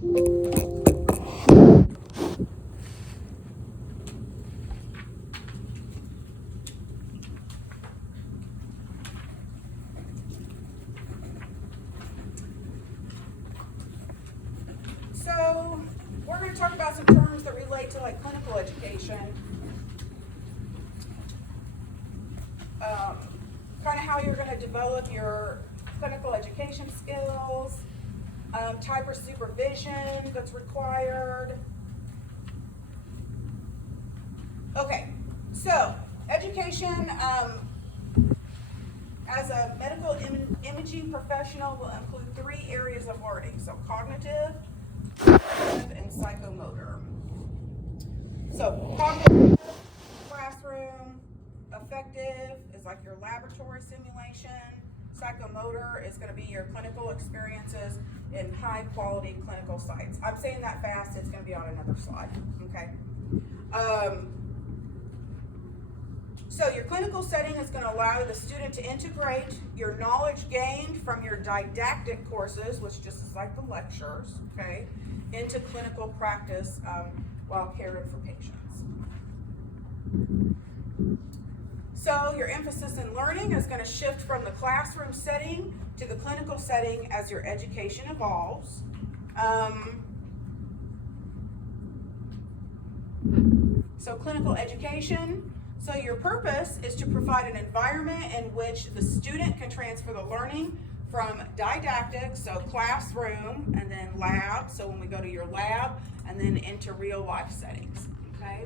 So we're going to talk about some terms that relate to like clinical education. Kind of how you're going to develop your clinical education skills, type of supervision that's required. Okay, so education as a medical imaging professional will include 3 areas of learning. So cognitive, and psychomotor. So cognitive, classroom, affective is like your laboratory simulation. Psychomotor is going to be your clinical experiences in high quality clinical sites. I'm saying that fast, it's going to be on another slide, okay? So your clinical setting is going to allow the student to integrate your knowledge gained from your didactic courses, which just is like the lectures, okay, into clinical practice while caring for patients. So your emphasis in learning is going to shift from the classroom setting to the clinical setting as your education evolves. So clinical education. So your purpose is to provide an environment in which the student can transfer the learning from didactic, so classroom, and then lab, so when we go to your lab, and then into real life settings, okay?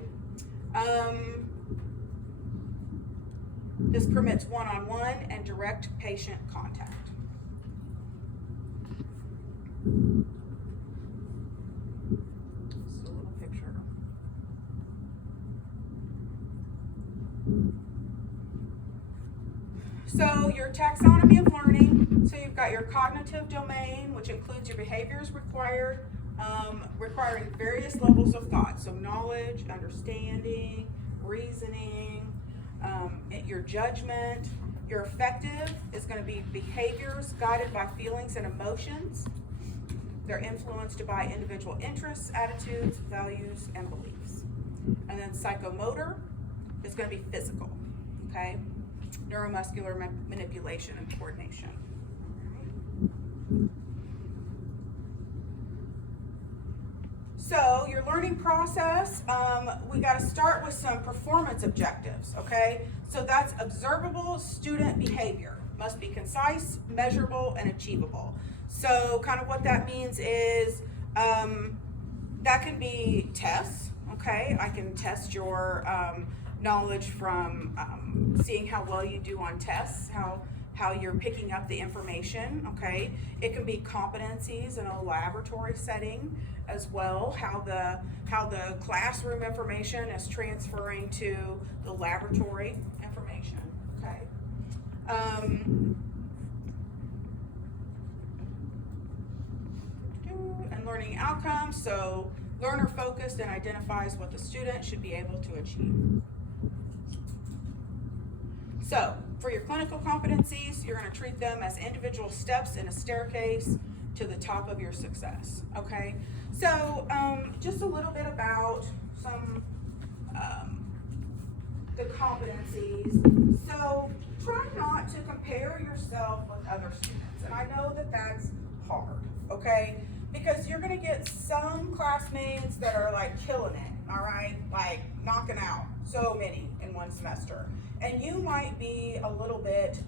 This permits one-on-one and direct patient contact. Just a little picture. So your taxonomy of learning, so you've got your cognitive domain, which includes your behaviors required, requiring various levels of thought. So knowledge, understanding, reasoning, your judgment. Your affective is going to be behaviors guided by feelings and emotions. They're influenced by individual interests, attitudes, values, and beliefs. And then psychomotor is going to be physical, okay? Neuromuscular manipulation and coordination. So your learning process, we got to start with some performance objectives, okay? So that's observable student behavior. Must be concise, measurable, and achievable. So kind of what that means is that can be tests, okay? I can test your knowledge from seeing how well you do on tests, how you're picking up the information, okay? It can be competencies in a laboratory setting as well, how the classroom information is transferring to the laboratory information, okay? And learning outcomes, so learner focused and identifies what the student should be able to achieve. So, for your clinical competencies, you're going to treat them as individual steps in a staircase to the top of your success, okay? So, just a little bit about some the competencies. So, try not to compare yourself with other students, and I know that that's hard, okay? Because you're going to get some classmates that are like killing it, all right? Like knocking out so many in one semester. And you might be a little bit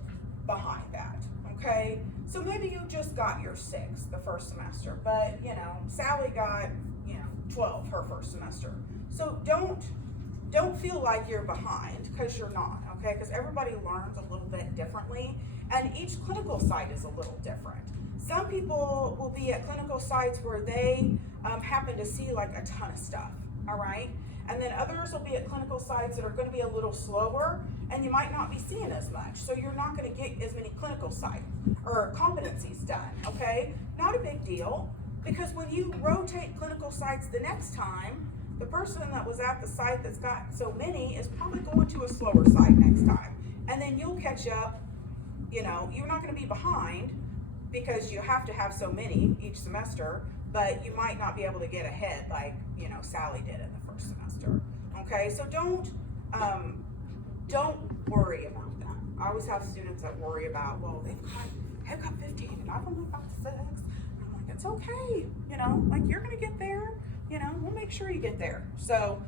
behind that, okay? So maybe you just got your 6 the first semester, but you know, Sally got, 12 her first semester. So don't feel like you're behind, because you're not, okay? Because everybody learns a little bit differently, and each clinical site is a little different. Some people will be at clinical sites where they happen to see like a ton of stuff, all right? And then others will be at clinical sites that are going to be a little slower, and you might not be seeing as much. So you're not going to get as many clinical sites or competencies done, okay? Not a big deal, because when you rotate clinical sites the next time, the person that was at the site that's got so many is probably going to a slower site next time. And then you'll catch up, you're not going to be behind, because you have to have so many each semester. but you might not be able to get ahead like, you know, Sally did in the first semester. Okay, so don't worry about that. I always have students that worry about, well, they've got 15 and I've only got 6. And I'm like, it's okay, you know, like you're gonna get there, you know, we'll make sure you get there. So,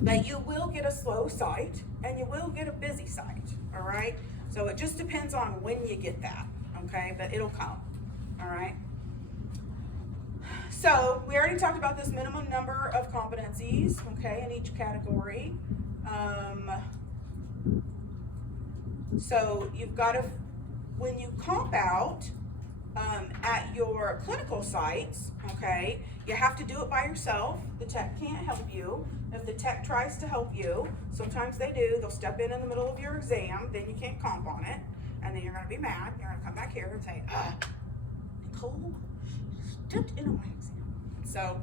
but you will get a slow site and you will get a busy site, all right? So it just depends on when you get that, okay? But it'll come, all right? So we already talked about this minimum number of competencies, okay, in each category. So you've got to, when you comp out at your clinical sites, okay, you have to do it by yourself. The tech can't help you. If the tech tries to help you, sometimes they do, they'll step in the middle of your exam, then you can't comp on it, and then you're gonna be mad. You're gonna come back here and say, Nicole, stepped into my exam. So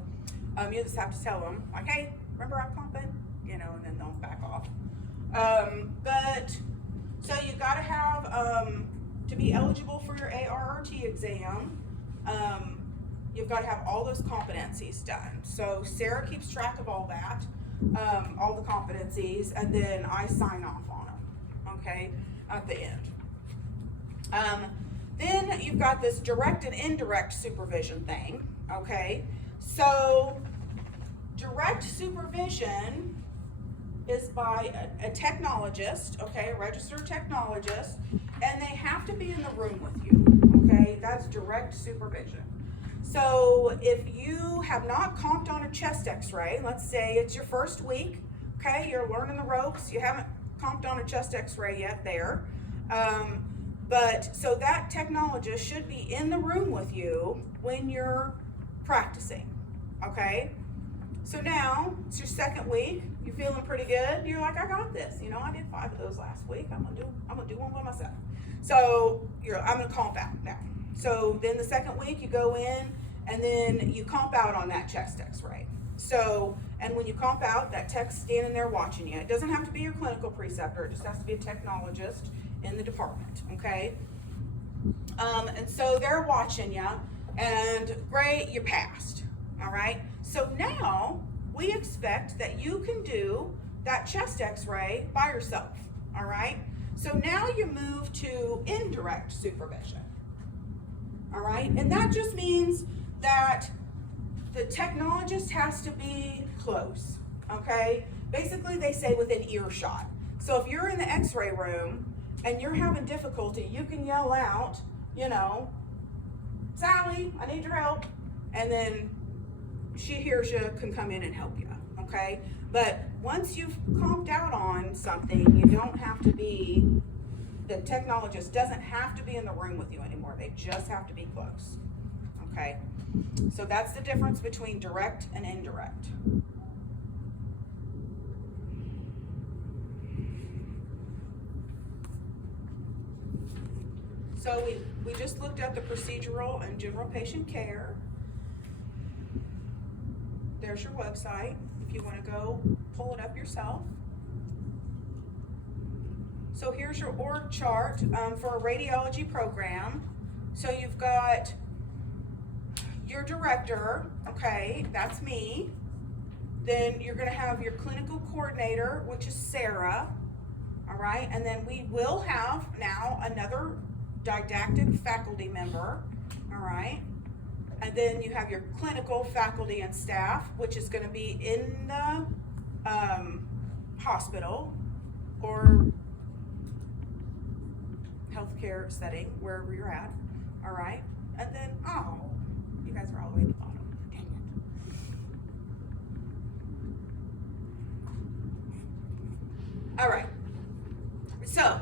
you just have to tell them, like, hey, remember I'm comping? You know, and then they'll back off. But, so you gotta have, to be eligible for your ARRT exam, you've got to have all those competencies done. So Sarah keeps track of all that, all the competencies, and then I sign off on them, okay, at the end. Then you've got this direct and indirect supervision thing, okay? So direct supervision is by a technologist, okay, a registered technologist, and they have to be in the room with you, okay? That's direct supervision. So if you have not comped on a chest x-ray, let's say it's your first week, okay, you're learning the ropes, you haven't comped on a chest x-ray yet there, but so that technologist should be in the room with you when you're practicing, okay? So now it's your second week, you're feeling pretty good, you're like, I got this, you know, I did 5 of those last week, I'm gonna do one by myself. So I'm gonna comp out now. So then the second week you go in and then you comp out on that chest x-ray. So, and when you comp out, that tech's standing there watching you. It doesn't have to be your clinical preceptor, it just has to be a technologist in the department, okay? And so they're watching you, and great, you passed, all right? So now we expect that you can do that chest x-ray by yourself, all right? So now you move to indirect supervision. All right, and that just means that the technologist has to be close, okay? Basically, they say within earshot. So if you're in the x-ray room and you're having difficulty, you can yell out, you know, Sally, I need your help. And then she hears you, can come in and help you, okay? But once you've comped out on something, you don't have to be, the technologist doesn't have to be in the room with you anymore. They just have to be close, okay? So that's the difference between direct and indirect. So we just looked at the procedural and general patient care. There's your website if you want to go pull it up yourself. So here's your org chart for a radiology program. So you've got your director, okay, that's me. Then you're gonna have your clinical coordinator, which is Sarah, all right? And then we will have now another didactic faculty member, all right? And then you have your clinical faculty and staff, which is gonna be in the hospital or healthcare setting, wherever you're at, all right? And then, oh, you guys are all the way at the bottom, dang it. All right, so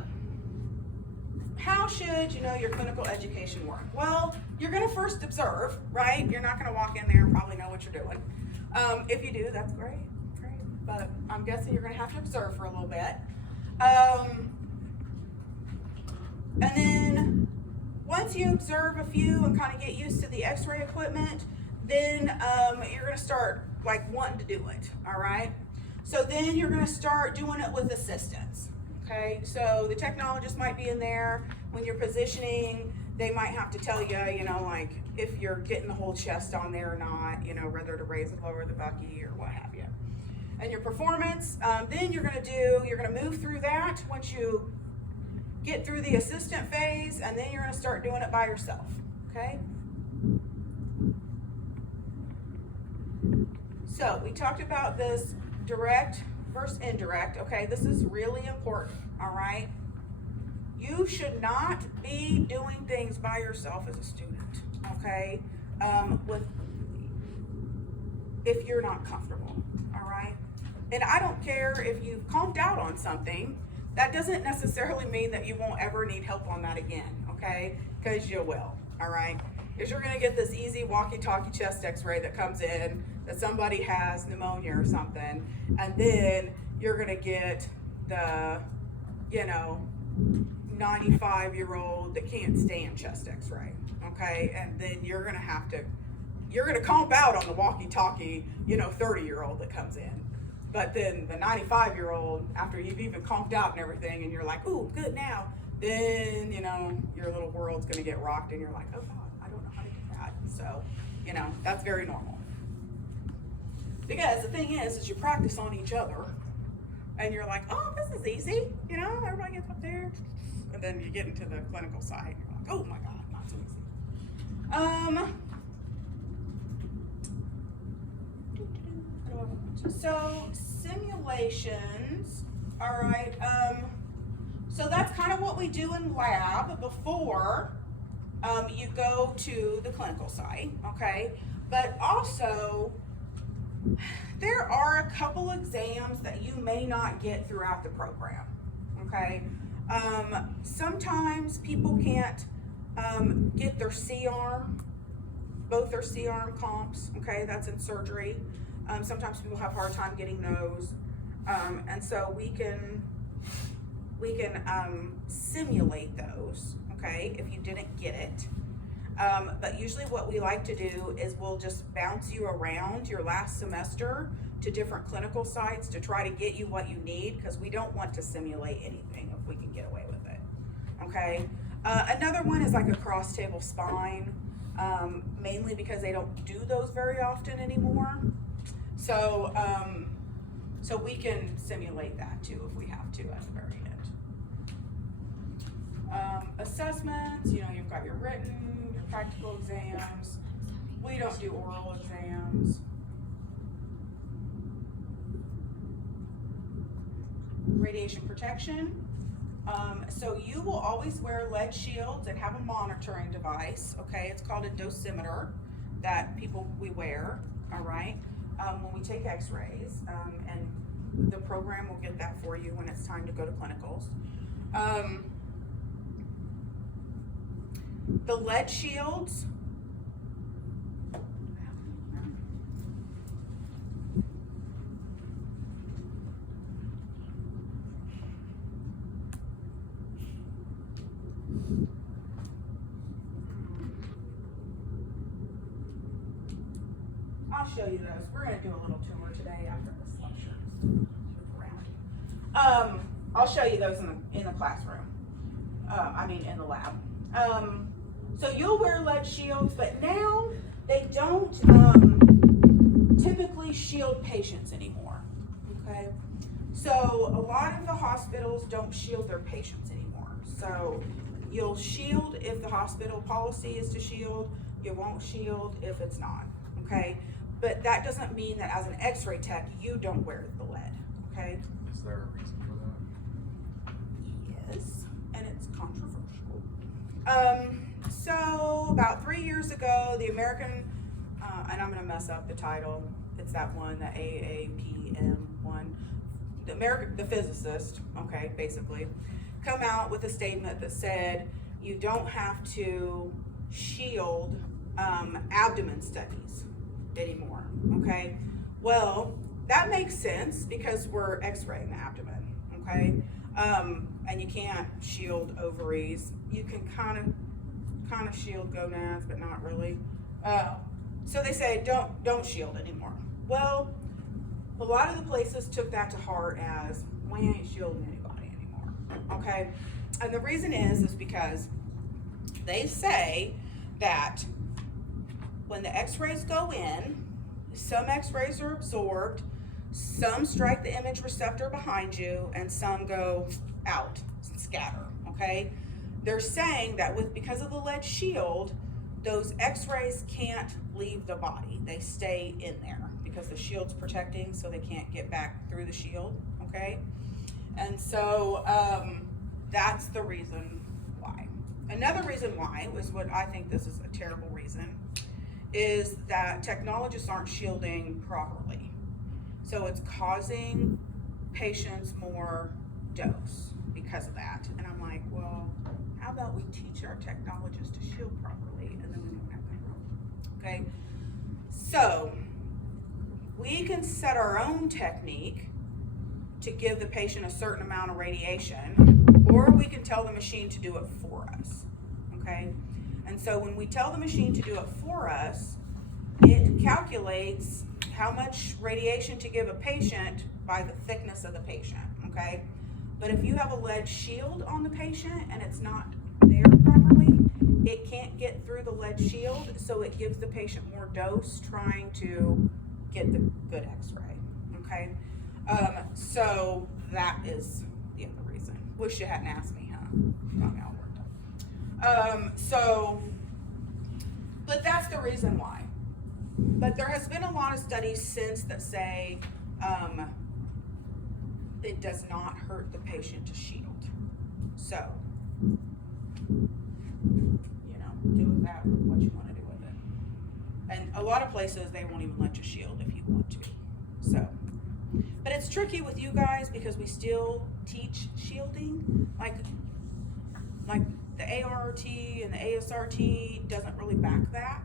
how should you know your clinical education work? Well, you're gonna first observe, right? You're not gonna walk in there and probably know what you're doing. If you do, that's great, but I'm guessing you're gonna have to observe for a little bit. And then once you observe a few and kind of get used to the x-ray equipment, then you're gonna start like wanting to do it, all right? So then you're gonna start doing it with assistants, okay? So the technologist might be in there when you're positioning, they might have to tell you, you know, like if you're getting the whole chest on there or not, you know, whether to raise and lower the bucky or what have you. And your performance, then you're gonna move through that once you get through the assistant phase, and then you're gonna start doing it by yourself, okay? So we talked about this direct versus indirect, okay? This is really important, all right? You should not be doing things by yourself as a student, okay? If you're not comfortable, all right? And I don't care if you've conked out on something, that doesn't necessarily mean that you won't ever need help on that again, okay? Because you will, all right? Because you're gonna get this easy walkie-talkie chest x-ray that comes in that somebody has pneumonia or something, and then you're gonna get the, you know, 95-year-old that can't stand chest x-ray, okay? And then you're gonna comp out on the walkie-talkie, you know, 30-year-old that comes in. But then the 95-year-old, after you've even comped out and everything, and you're like, ooh, good now, then, you know, your little world's gonna get rocked, and you're like, oh God, I don't know how to do that. So, you know, that's very normal. Because the thing is you practice on each other, and you're like, oh, this is easy, you know, everybody gets up there, and then you get into the clinical side, and you're like, oh my God, not so easy. So simulations, all right, so that's kind of what we do in lab before you go to the clinical site, okay? But also, there are a couple exams that you may not get throughout the program, okay? Sometimes people can't get their C-arm, both their C-arm comps, okay? That's in surgery. Sometimes people have a hard time getting those. And so we can simulate those, okay, if you didn't get it. But usually what we like to do is we'll just bounce you around your last semester to different clinical sites to try to get you what you need, because we don't want to simulate anything if we can get away with it, okay? Another one is like a cross-table spine, mainly because they don't do those very often anymore. So, so we can simulate that too if we have to at the very end. Assessments, you know, you've got your written, your practical exams. We don't do oral exams. Radiation protection. So you will always wear lead shields and have a monitoring device, okay? It's called a dosimeter that we wear, all right? When we take x-rays, and the program will get that for you when it's time to go to clinicals. The lead shields, I'll show you those. We're going to do a little tour today after this lecture. Move around. I'll show you those in the classroom. In the lab. So you'll wear lead shields, but now they don't typically shield patients anymore. Okay. So a lot of the hospitals don't shield their patients anymore. So you'll shield if the hospital policy is to shield. You won't shield if it's not. Okay. But that doesn't mean that as an x-ray tech, you don't wear the lead, okay? Is there a reason for that? Yes, and it's controversial. So about 3 years ago, the American, and I'm gonna mess up the title, it's that one, the AAPM one, the physicist, okay, basically, come out with a statement that said, you don't have to shield abdomen studies anymore, okay? Well, that makes sense because we're x-raying the abdomen, okay? And you can't shield ovaries. You can kind of shield gonads, but not really. So they say don't shield anymore. Well, a lot of the places took that to heart as, we ain't shielding anybody anymore, okay? And the reason is because they say that when the x-rays go in, some x-rays are absorbed, some strike the image receptor behind you, and some go out, scatter, okay? They're saying that because of the lead shield, those x-rays can't leave the body. They stay in there because the shield's protecting, so they can't get back through the shield, okay? And so that's the reason why. Another reason why was what I think this is a terrible reason, is that technologists aren't shielding properly. So it's causing patients more dose because of that. And I'm like, well, how about we teach our technologists to shield properly, and then we don't have any problem, okay? So we can set our own technique to give the patient a certain amount of radiation, or we can tell the machine to do it for us, okay? And so when we tell the machine to do it for us, it calculates how much radiation to give a patient by the thickness of the patient, okay? But if you have a lead shield on the patient and it's not there properly, it can't get through the lead shield, so it gives the patient more dose trying to get the good x-ray, okay? So that is the other reason. Wish you hadn't asked me, huh? Got me all worked up. But that's the reason why. But there has been a lot of studies since that say it does not hurt the patient to shield. So, do with that what you want to do with it. And a lot of places, they won't even let you shield if you want to. So, but it's tricky with you guys because we still teach shielding. Like the ART and the ASRT doesn't really back that.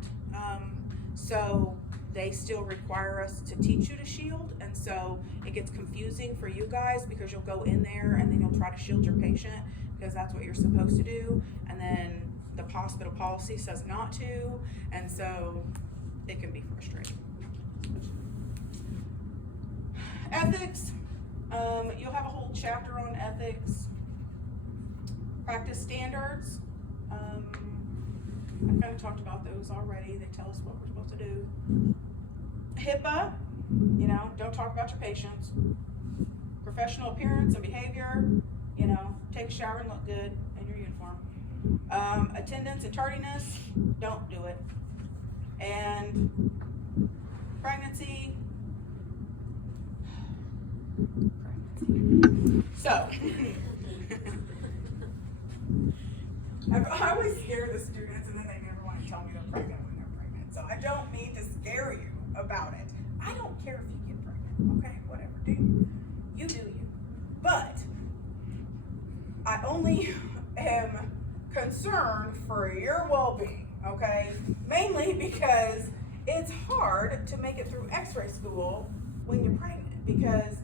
So they still require us to teach you to shield, and so it gets confusing for you guys because you'll go in there and then you'll try to shield your patient because that's what you're supposed to do, and then the hospital policy says not to, and so it can be frustrating. Ethics, you'll have a whole chapter on ethics. Practice standards, I kind of talked about those already. They tell us what we're supposed to do. HIPAA, don't talk about your patients. Professional appearance and behavior, take a shower and look good in your uniform. Attendance and tardiness, don't do it. And pregnancy. So, I always scare the students and then they never want to tell me they're pregnant when they're pregnant. So I don't mean to scare you about it. I don't care if you get pregnant, okay? Whatever, you do you. But I only am concerned for your well-being, okay? Mainly because it's hard to make it through x-ray school when you're pregnant because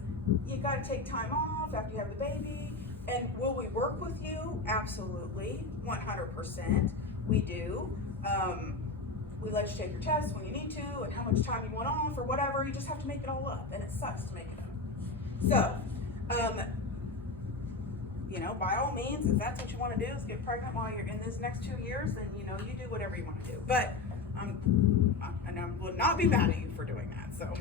you got to take time off after you have the baby. And will we work with you? Absolutely, 100%. We do. We let you take your tests when you need to, and how much time you want off or whatever. You just have to make it all up, and it sucks to make it up. So, by all means, if that's what you want to do is get pregnant while you're in this next 2 years, then you do whatever you want to do. But I would not be mad at you for doing that. So.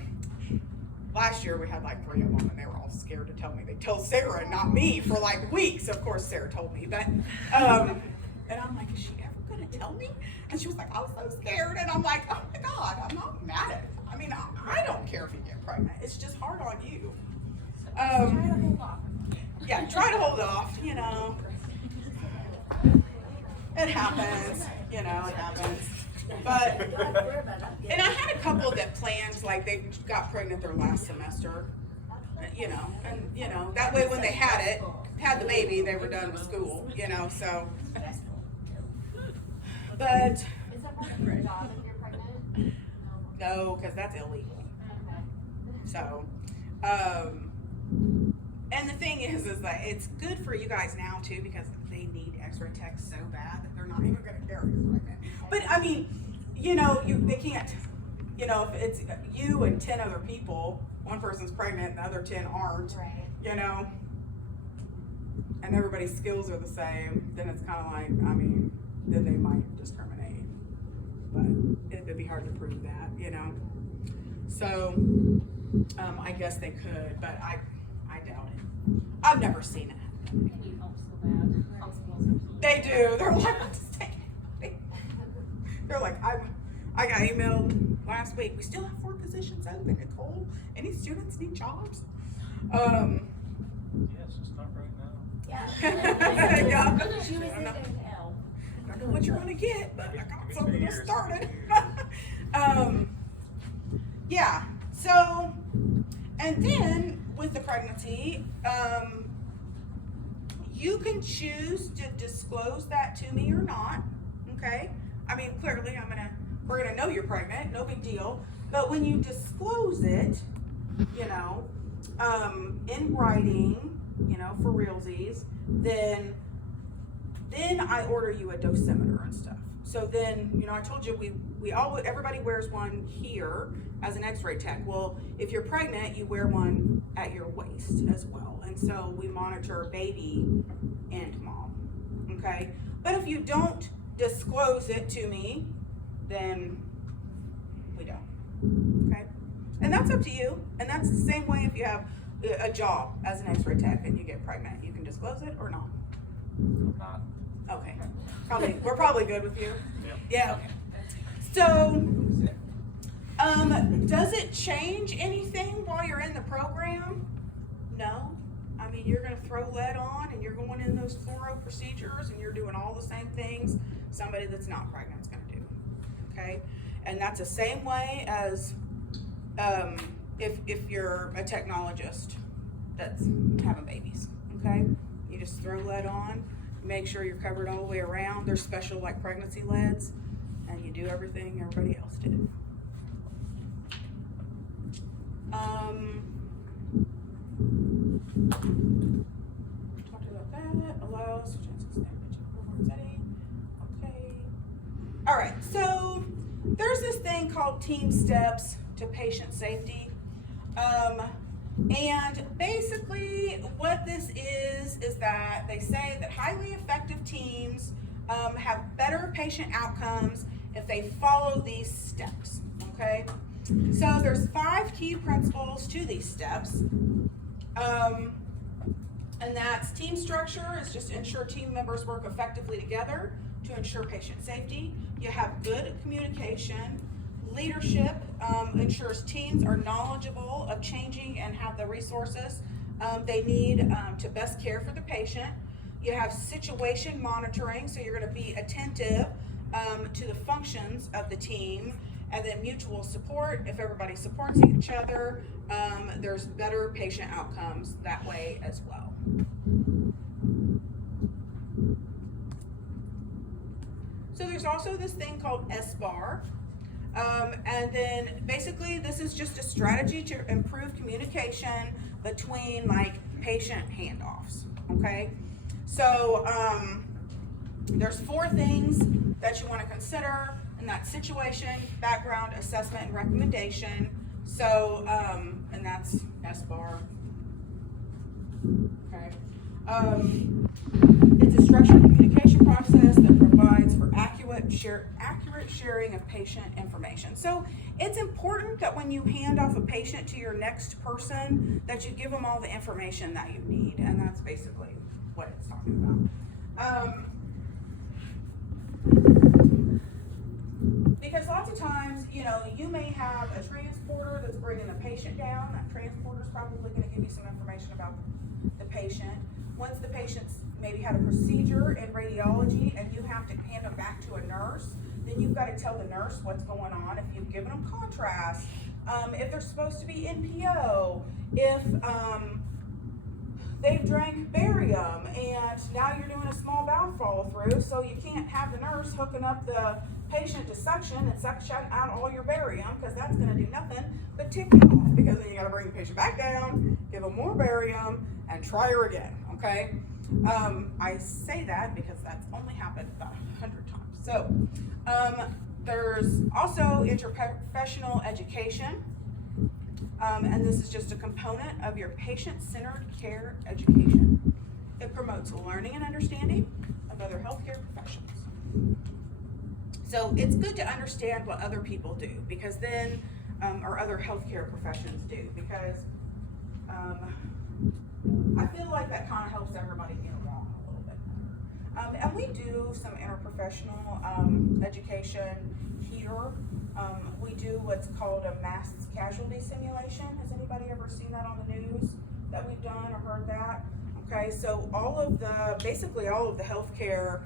Last year we had like 3 of them and they were all scared to tell me. They told Sarah, not me, for like weeks. Of course Sarah told me, but and I'm like, is she ever gonna tell me? And she was like, I was so scared, and I'm like, oh my God, I'm not mad at it. I mean, I don't care if you get pregnant. It's just hard on you. Try to hold off. Yeah, try to hold off, It happens, it happens. But, and I had a couple that planned, like they got pregnant their last semester, and that way when they had the baby, they were done with school, so. But. Is that part of your job if you're pregnant? No, because that's illegal. Okay. So, and the thing is that it's good for you guys now too, because they need x-ray techs so bad that they're not even going to care if you're pregnant. But I mean, they can't, if it's you and 10 other people, one person's pregnant and the other 10 aren't, Right. And everybody's skills are the same, then it's kind of like, I mean, then they might discriminate. But it would be hard to prove that, you know? So, I guess they could, but I doubt it. I've never seen it. They need help so bad. Hospitals are so They do. They're like, they're like, I got emailed last week. We still have 4 positions open, Nicole. Any students need jobs? Yes, it's not right now. Yeah. Yeah. She was in hell. I don't know what you're gonna get, but I got Give me something 2 that years. started. Yeah. So, and then with the pregnancy, you can choose to disclose that to me or not. Okay. I mean, clearly, we're gonna know you're pregnant. No big deal. But when you disclose it, you know, in writing, you know, for realsies, then I order you a dosimeter and stuff. So then, you know, I told you everybody wears one here as an x-ray tech. Well, if you're pregnant, you wear one at your waist as well. And so we monitor baby and mom, okay? But if you don't disclose it to me, then we don't, okay? And that's up to you. And that's the same way if you have a job as an x-ray tech and you get pregnant. You can disclose it or not. I'm not. Okay. We're probably good with you. Yep. Yeah, okay. So, does it change anything while you're in the program? No. I mean, you're gonna throw lead on and you're going in those fluoro procedures and you're doing all the same things somebody that's not pregnant is gonna do, okay? And that's the same way as, if you're a technologist that's having babies, okay? You just throw lead on, make sure you're covered all the way around. There's special like pregnancy leads, and you do everything everybody else did. Talked about that. Allows chances damage. Okay. All right. So there's this thing called Team Steps to Patient Safety. And basically what this is that they say that highly effective teams have better patient outcomes if they follow these steps, okay? So there's 5 key principles to these steps. And that's team structure is just to ensure team members work effectively together to ensure patient safety. You have good communication. Leadership ensures teams are knowledgeable of changing and have the resources they need to best care for the patient. You have situation monitoring, so you're going to be attentive to the functions of the team. And then mutual support, if everybody supports each other, there's better patient outcomes that way as well. So there's also this thing called SBAR. And then basically this is just a strategy to improve communication between like patient handoffs, okay? So there's 4 things that you want to consider in that situation: background, assessment, and recommendation. So, and that's SBAR, okay? It's a structured communication process that provides for accurate sharing of patient information. So it's important that when you hand off a patient to your next person, that you give them all the information that you need, and that's basically what it's talking about. Because lots of times, you know, you may have a transporter that's bringing a patient down. That transporter is probably going to give you some information about the patient. Once the patient's maybe had a procedure in radiology and you have to hand them back to a nurse, then you've got to tell the nurse what's going on, if you've given them contrast, if they're supposed to be NPO, if they've drank barium and now you're doing a small valve follow through, so you can't have the nurse hooking up the patient to suction and suction out all your barium, because that's going to do nothing but tick you off, because then you got to bring the patient back down, give them more barium, and try her again, okay? I say that because that's only happened about 100 times. So there's also interprofessional education, and this is just a component of your patient-centered care education. It promotes learning and understanding of other healthcare professions. So it's good to understand what other people do, because then, or other healthcare professions do, because I feel like that kind of helps everybody get along a little bit better. And we do some interprofessional education here. We do what's called a mass casualty simulation. Has anybody ever seen that on the news that we've done or heard that? Okay, so basically all of the healthcare,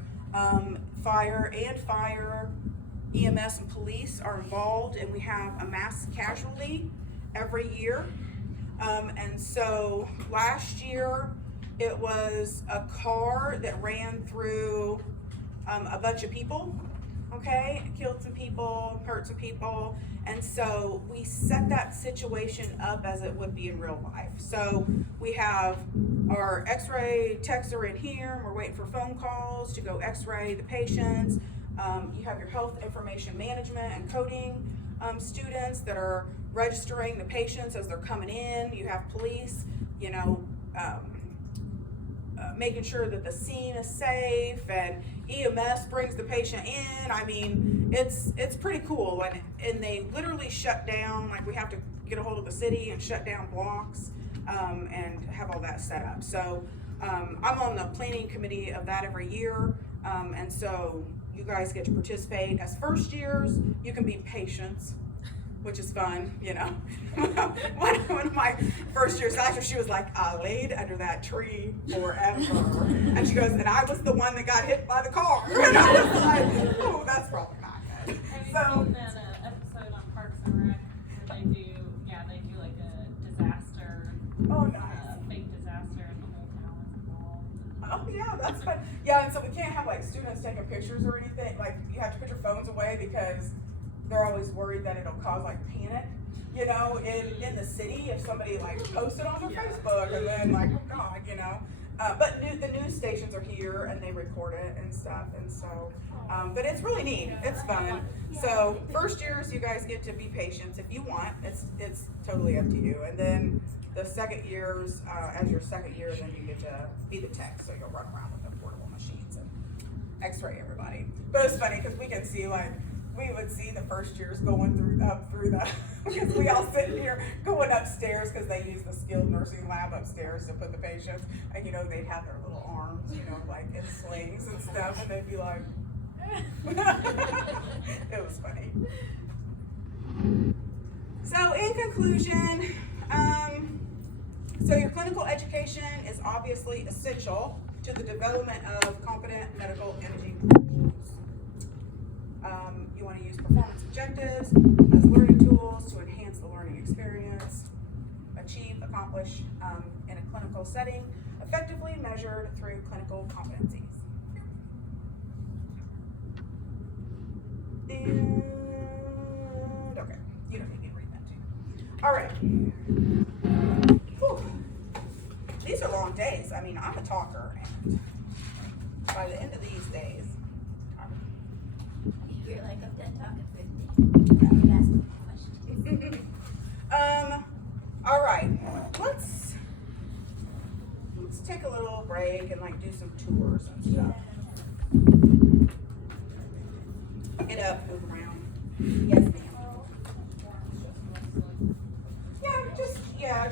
fire, EMS, and police are involved, and we have a mass casualty every year. And so last year it was a car that ran through a bunch of people. Okay, it killed some people, hurt some people, and so we set that situation up as it would be in real life. So we have our x-ray techs are in here, and we're waiting for phone calls to go x-ray the patients. You have your health information management and coding students that are registering the patients as they're coming in. You have police, making sure that the scene is safe, and EMS brings the patient in. I mean, it's pretty cool, and they literally shut down, like we have to get a hold of the city and shut down blocks and have all that set up. So I'm on the planning committee of that every year, and so you guys get to participate. As first years, you can be patients, which is fun, One of my first years after, she was like, I laid under that tree forever. And she goes, and I was the one that got hit by the car. And I was like, oh, that's probably not good. Have you seen that episode on Parks and Rec where they do like a disaster, Oh, nice. fake disaster, and the whole town is involved? Oh, yeah, that's fun. Yeah, and so we can't have like students taking pictures or anything. Like, you have to put your phones away because they're always worried that it'll cause like panic, in the city if somebody like posts it on their Facebook, and then like, oh God, but the news stations are here and they record it and stuff, and so, but it's really neat. It's fun. So first years, you guys get to be patients if you want. It's totally up to you. And then the second years, as your second year, then you get to be the tech, so you'll run around with the portable machines and x-ray everybody. But it's funny because we can see we would see the first years going through the, because we all sitting here going upstairs because they use the skilled nursing lab upstairs to put the patients, and they'd have their little arms, like in slings and stuff, and they'd be like, it was funny. So in conclusion, so your clinical education is obviously essential to the development of competent medical imaging professionals. You want to use performance objectives as learning tools to enhance the learning experience, accomplish in a clinical setting, effectively measured through clinical competencies. And, okay, you don't need me to read that too. All right. Whew. These are long days. I mean, I'm a talker, and by the end of these days, You're like, I'm done talking 50. Ask me questions. all right, let's take a little break and like do some tours and stuff. Get up, move around. Yes, ma'am.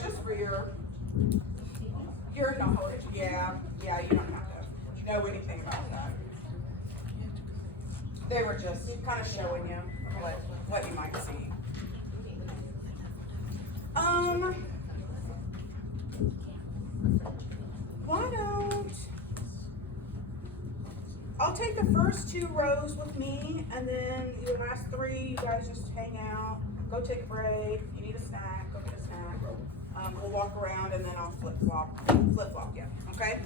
Just rear. Your knowledge, yeah, you don't have to know anything about that. They were just kind of showing you what you might see. Why don't I'll take the first 2 rows with me, and then the last 3, you guys just hang out, go take a break. If you need a snack, go get a snack. We'll walk around, and then I'll flip flop you, okay?